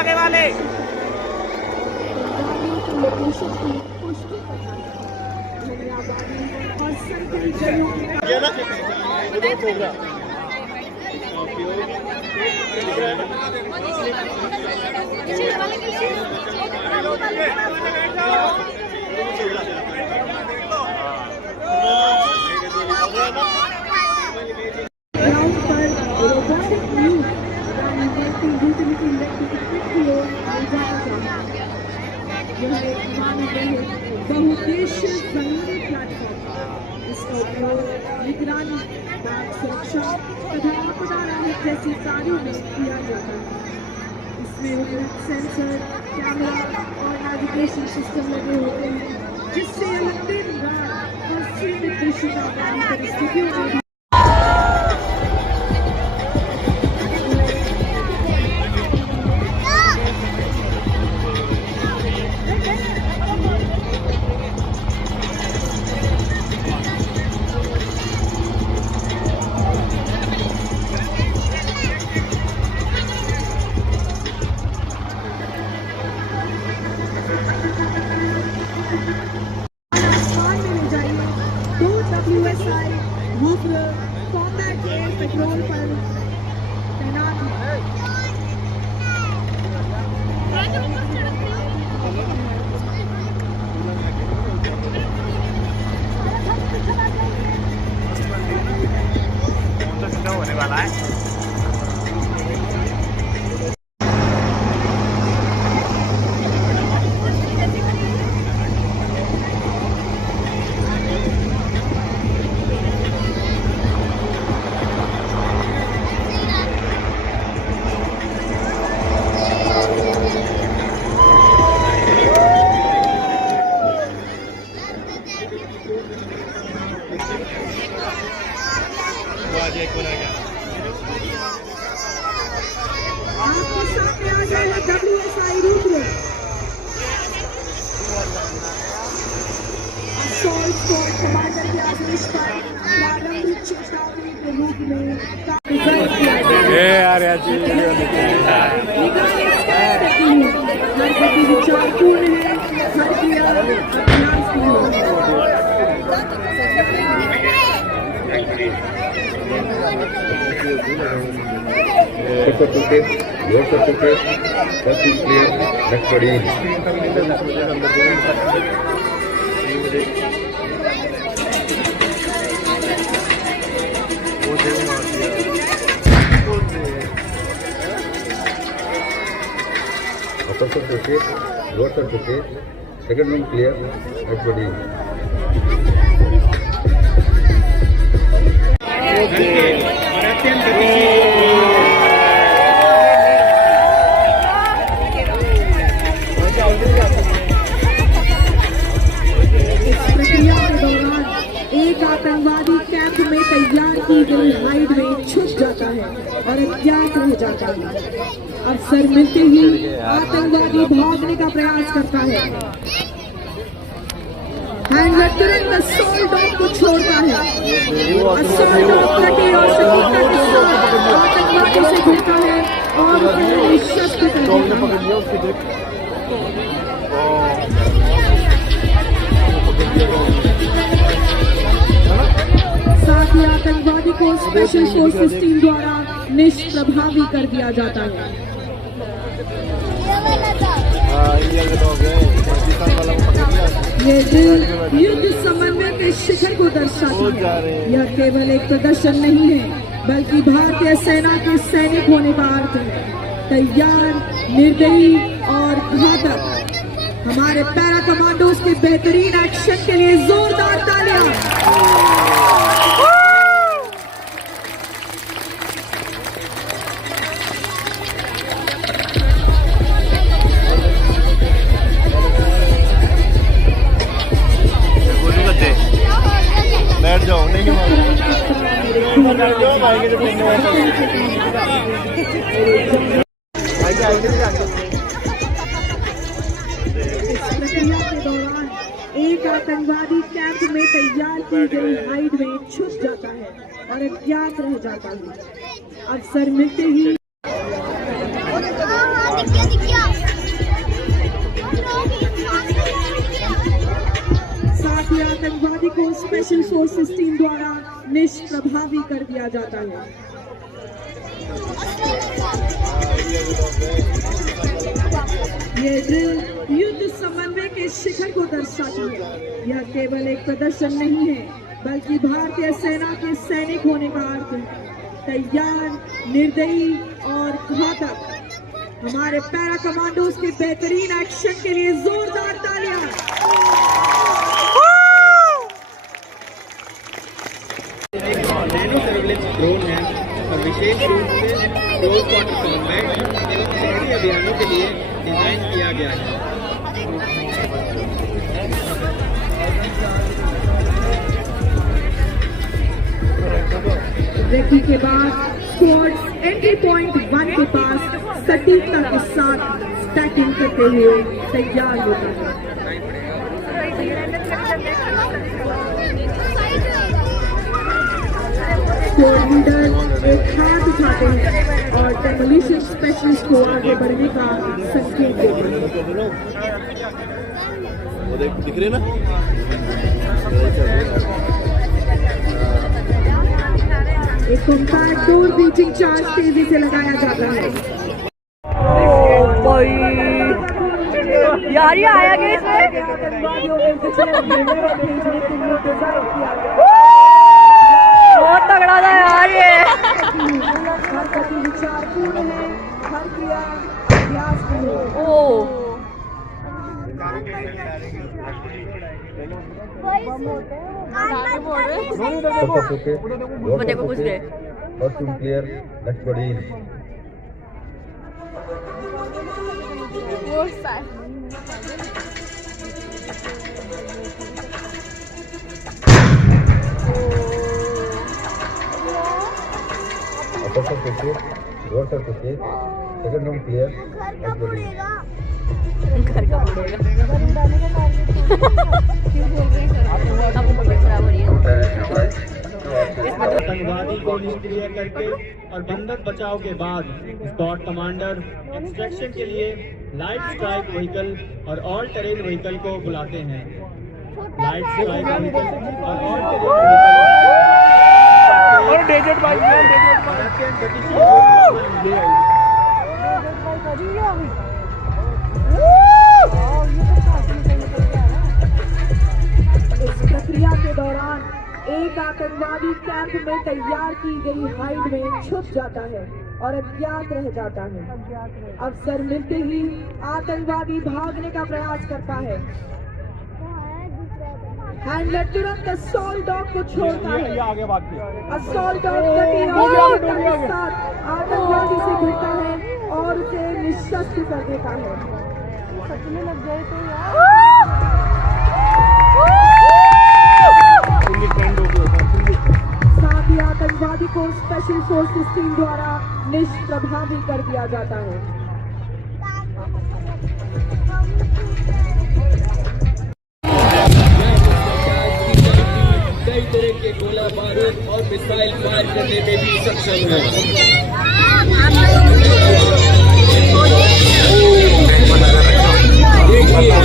आगे वाले। बहुउद्देश्य जमीनी प्लेटफॉर्म इसका उपयोग निगरानी, बैंक सुरक्षा तथा आपदा राहत जैसी कार्यों में किया जाता है। इसमें सेंसर, कैमरा और नेविगेशन सिस्टम लगे होते हैं, जिससे यह दिन रात और सीमित दृश्यता वाली परिस्थितियों में पेट्रोल पर तैनात है। होने वाला है। आपके सामने आ जाएगा WSI रूट टमाटर के आदेश पर प्रारंभिक चेतावनी के रूप में विचारपूर्ण है। certificate, your certificate, that is clear, next body. Upper certificate, lower certificate, second one clear, next body. एक आतंकवादी कैंप में तैयार की गई हाइड में छुप जाता है और अज्ञात रह जाता है। अवसर मिलते ही आतंकवादी भागने का प्रयास करता है। हैंडलर तुरंत असॉल्ट डॉग को छोड़ता है। असॉल्ट डॉग कटे और सटीकता के साथ आतंकवादी से भिड़ता है और उसे शस्त्र कर देता है। साथ ही आतंकवादी को स्पेशल फोर्सेस टीम द्वारा निष्प्रभावी कर दिया जाता है। ये दिन युद्ध समन्वय के शिखर को दर्शाता है। यह केवल एक प्रदर्शन नहीं है, बल्कि भारतीय सेना के सैनिक होने का अर्थ है। तैयार, निर्दयी और घातक। हमारे पैरा कमांडोज के बेहतरीन एक्शन के लिए जोरदार तालियां। बैठ जाओ, नहीं एक आतंकवादी कैंप में तैयार की गई हाइड में छुप जाता है और अज्ञात रह जाता है। अवसर मिलते ही किसी आतंकवादी को स्पेशल फोर्सेस टीम द्वारा निष्प्रभावी कर दिया जाता है। ये ड्रिल युद्ध समन्वय के शिखर को दर्शाती है। यह केवल एक प्रदर्शन नहीं है, बल्कि भारतीय सेना के सैनिक होने का अर्थ है। तैयार, निर्दयी और घातक। हमारे पैरा कमांडोज के बेहतरीन एक्शन के लिए जोरदार तालियां। ड्रोन है और विशेष रूप से क्लोज क्वार्टर कॉम्बैट एवं शहरी अभियानों के लिए डिजाइन किया गया है। रेकी के बाद स्क्वाड्स एंट्री पॉइंट 1 के पास सटीकता के साथ स्टैकिंग करते हुए तैयार होता है। स्क्वाड लीडर एक हाथ उठाते हैं और डेमोलिशन स्पेशलिस्ट को आगे बढ़ने का संकेत देते हैं। दिख रहे ना? एक कॉम्पैक्ट डोर ब्रीचिंग चार्ज तेजी से लगाया जाता है। यार ये आया गया इसमें बहुत तगड़ा था यार ये। बच्चे को कुछ दे। First team clear, next body in. Upper side okay, lower side okay. Second room clear, next body in. घर का आतंकवादी को निष्क्रिय करके और बंधक बचाव के बाद स्क्वाड कमांडर एक्सट्रैक्शन के लिए लाइट स्ट्राइक व्हीकल और ऑल टेरेन व्हीकल को बुलाते हैं। लाइट स्ट्राइक व्हीकल और ऑल टेरेन इस प्रक्रिया के दौरान एक आतंकवादी कैंप में तैयार की गई हाइड में छुप जाता है और अज्ञात रह जाता है। अवसर मिलते ही आतंकवादी भागने का प्रयास करता है। हैंडलर तुरंत असॉल्ट डॉग को छोड़ता है। असॉल्ट डॉग गति और वेगता के साथ आतंकवादी से भिड़ता है और उसे निशस्त्र कर देता है। सचने लग जाए तो साथ ही आतंकवादी को स्पेशल फोर्सेस टीम द्वारा निष्प्रभावी कर दिया जाता है। कई तरह के गोला बारूद और मिसाइल फायर करने में भी सक्षम है। देखिए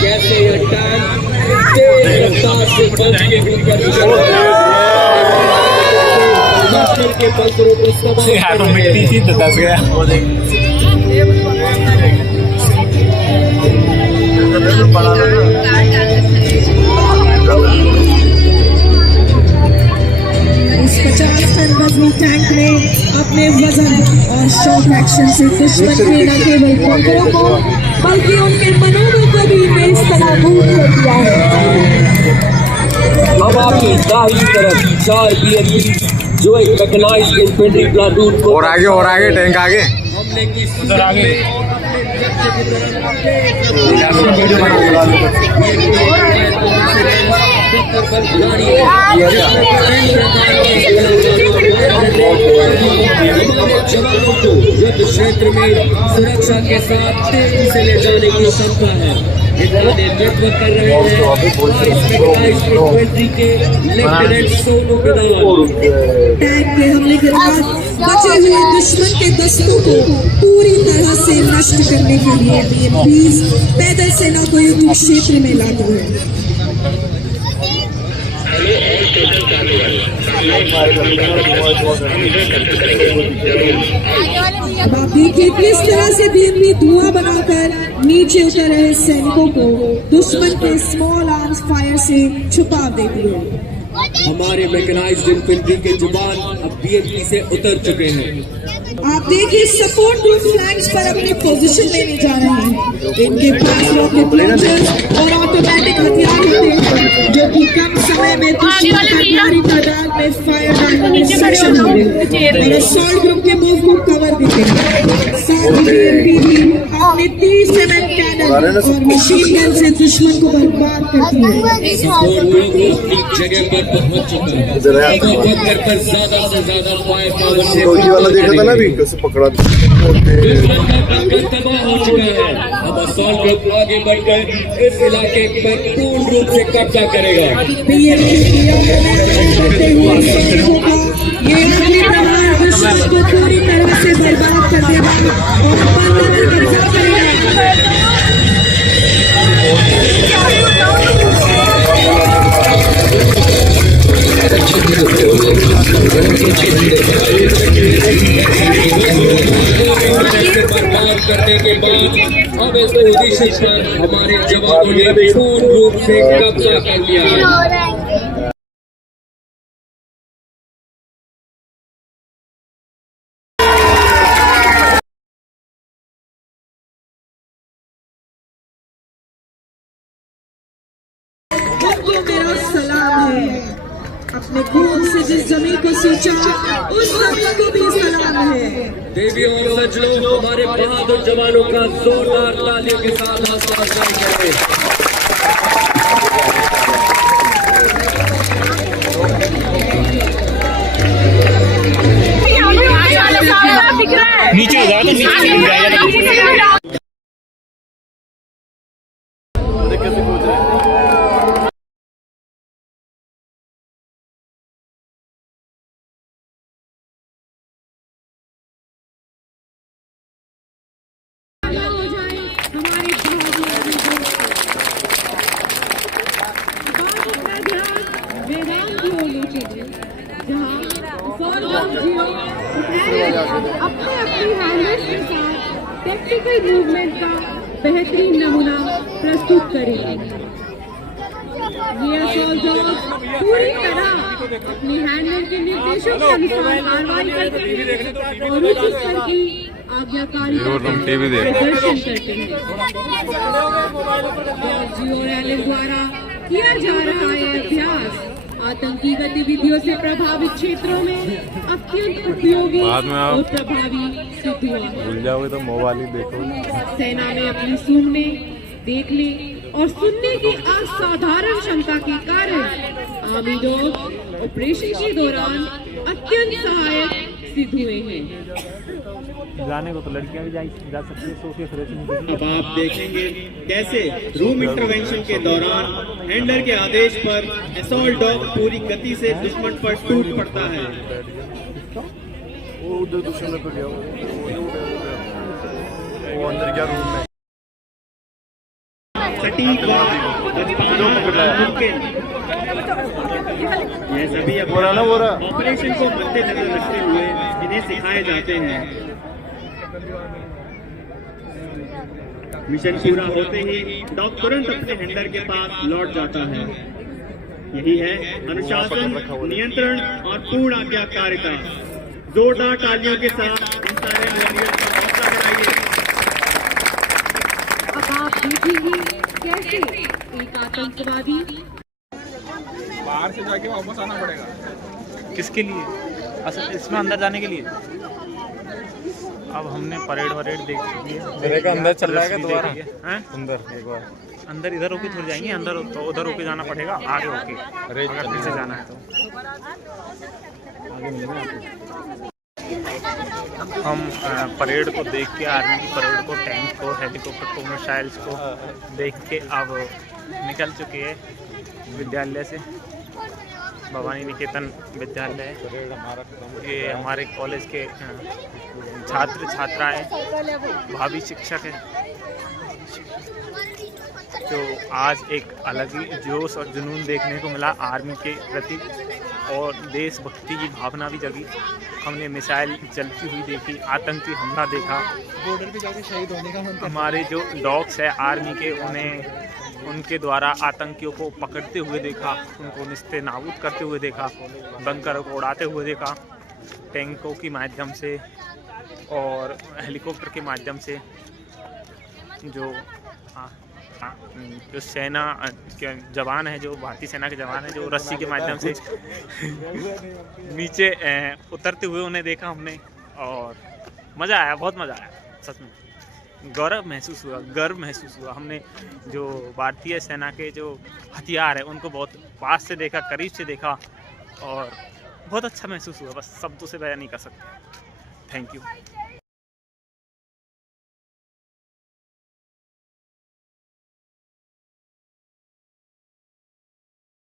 कैसे यह टैंक तेज रफ्तार से बच के गुजर के पत्थरों को मिट्टी थी तो दस गया। इस 50 टन वजनी टैंक ने अपने वजन और शॉक एक्शन से दुश्मन के न केवल टैंकरों को बल्कि उनके मनोबल को भी बेस्तनाबूद कर दिया है। अब आपकी दाहिनी तरफ 4 BMP जो एक मैकेनाइज्ड इन्फेंट्री प्लाटून को और आगे टैंक आगे हमने की उधर आगे जवानों को युद्ध क्षेत्र में सुरक्षा के साथ तेजी से ले जाने की क्षमता है। इन्होंने नेतृत्व कर रहे हैं इन्फेंट्री के लेफ्टिनेंट सोनू प्रधान। टैंक के हमले के बाद बचे हुए दुश्मन के दस्तों को पूरी तरह से नष्ट करने के लिए BMPs पैदल सेना को युद्ध क्षेत्र में लाते हैं। अब आप देखिए किस तरह से बीएमपी धुआं बनाकर नीचे उतर रहे सैनिकों को दुश्मन के स्मॉल आर्म्स फायर से छुपा देती है। हमारे मैकेनाइज्ड इन्फेंट्री के जवान अब बीएमपी से उतर चुके हैं। आप देखिए सपोर्ट ग्रुप फ्लैंक्स पर अपनी पोजीशन लेने जा रहे हैं। इनके पास रॉकेट लॉन्चर्स और ऑटोमेटिक हथियार होते हैं जो कि कम समय में दुश्मन पर भारी तादाद में फायर डालने में सक्षम होंगे और असॉल्ट ग्रुप के मूव को कवर देते हैं। साथ ही बीएमपी भी अपने 30 mm कैनन और मशीन गन से दुश्मन को बर्बाद करती है। सपोर्ट ग्रुप अपनी जगह पर पहुंच चुका है। घर पर ज्यादा से ज्यादा फायर पावर से फौजी वाला देखा था ना अभी कैसे पकड़ा तबाह हो चुका है। अब असॉल्ट ग्रुप आगे बढ़कर इस इलाके पर पूर्ण रूप से कब्जा करेगा। बीएमपी की करते हुए सैनिकों का ये अगली प्रहार दुश्मन को पूरी तरह से बर्बाद कर देगा और बंदर पर कब्जा करेगा। बर्बाद करने के बाद अब इस पोजीशन पर हमारे जवानों ने पूर्ण रूप से कब्जा कर लिया है। उनको मेरा सलाम है। अपने खून से जिस जमीन को सींचा उस जमीन को भी सलाम है। देवियों और सज्जनों, हमारे बहादुर जवानों का जोरदार तालियों के साथ हौसला अफजाई करें। नीचे हो जाओ तो नीचे से गिर जाएगा। अपने हैंडल्स के साथ टेक्निकल मूवमेंट का बेहतरीन नमूना प्रस्तुत करेंगे। ये असॉल्ट डॉग्स पूरी तरह अपनी हैंडल के निर्देशों के अनुसार कार्रवाई करते हैं और उच्च स्तर की आज्ञाकारी प्रदर्शन करते हैं। और एलन द्वारा किया जा रहा है अभ्यास आतंकी गतिविधियों से प्रभावित क्षेत्रों में अत्यंत उपयोगी और प्रभावी सिद्ध हुआ। भूल जाओगे तो मोबाइल ही देखो। सेना में अपनी सुनने, देखने और सुनने की असाधारण क्षमता के कारण आर्मी डॉग ऑपरेशन के दौरान अत्यंत सहायक सिद्ध हुए हैं। जाने को तो लड़कियां भी जा सकती है। सोफिया फ्रेशिंग अब आप देखेंगे कैसे रूम इंटरवेंशन के दौरान हैंडलर के आदेश पर असॉल्ट डॉग पूरी गति से दुश्मन पर टूट पड़ता है। वो उधर दुश्मन पे गया, वो अंदर क्या रूम में सटीक मुमकिन। ये सभी ऑपरेशन को मद्देनजर रखते हुए इन्हें सिखाए जाते हैं। मिशन पूरा होते ही डॉग तुरंत अपने हैंडलर के पास लौट जाता है। यही है अनुशासन, नियंत्रण और पूर्ण आज्ञाकारिता। जोरदार तालियों के साथ इन सारे वॉरियर्स का हौसला बढ़ाइए। अब आप देखेंगे कैसे एक आतंकवादी बाहर से जाके वापस आना पड़ेगा। किसके लिए? असल इसमें अंदर जाने के लिए। अब हमने परेड वरेड देख चुकी है। मेरे का अंदर चल जाएगा दोबारा हैं अंदर एक बार अंदर इधर होके थोड़ी जाएंगे। अंदर तो उधर होके जाना पड़ेगा आगे होके, अगर फिर से जाना है तो। हम परेड को देख के, आर्मी की परेड को, टैंक को, हेलीकॉप्टर को, मिसाइल्स को देख के अब निकल चुके हैं विद्यालय से। भवानी निकेतन विद्यालय है ये। हमारे कॉलेज के छात्र छात्राएं, भावी शिक्षक हैं, तो आज एक अलग ही जोश और जुनून देखने को मिला आर्मी के प्रति। और देशभक्ति की भावना भी जगी। हमने मिसाइल चलती हुई देखी, आतंकी हमला देखा, बॉर्डर पे जाके शहीद होने का मन हमारे जो डॉग्स है आर्मी के उन्हें उनके द्वारा आतंकियों को पकड़ते हुए देखा, उनको निस्ते नाबूद करते हुए देखा, बंकरों को उड़ाते हुए देखा, टैंकों के माध्यम से और हेलीकॉप्टर के माध्यम से। जो सेना के जवान है, जो भारतीय सेना के जवान है, जो रस्सी के माध्यम से नीचे उतरते हुए उन्हें देखा हमने और मज़ा आया, बहुत मज़ा आया। सच में गौरव महसूस हुआ, गर्व महसूस हुआ। हमने जो भारतीय सेना के जो हथियार है उनको बहुत पास से देखा, करीब से देखा और बहुत अच्छा महसूस हुआ। बस शब्दों से बयान नहीं कर सकते। Thank you.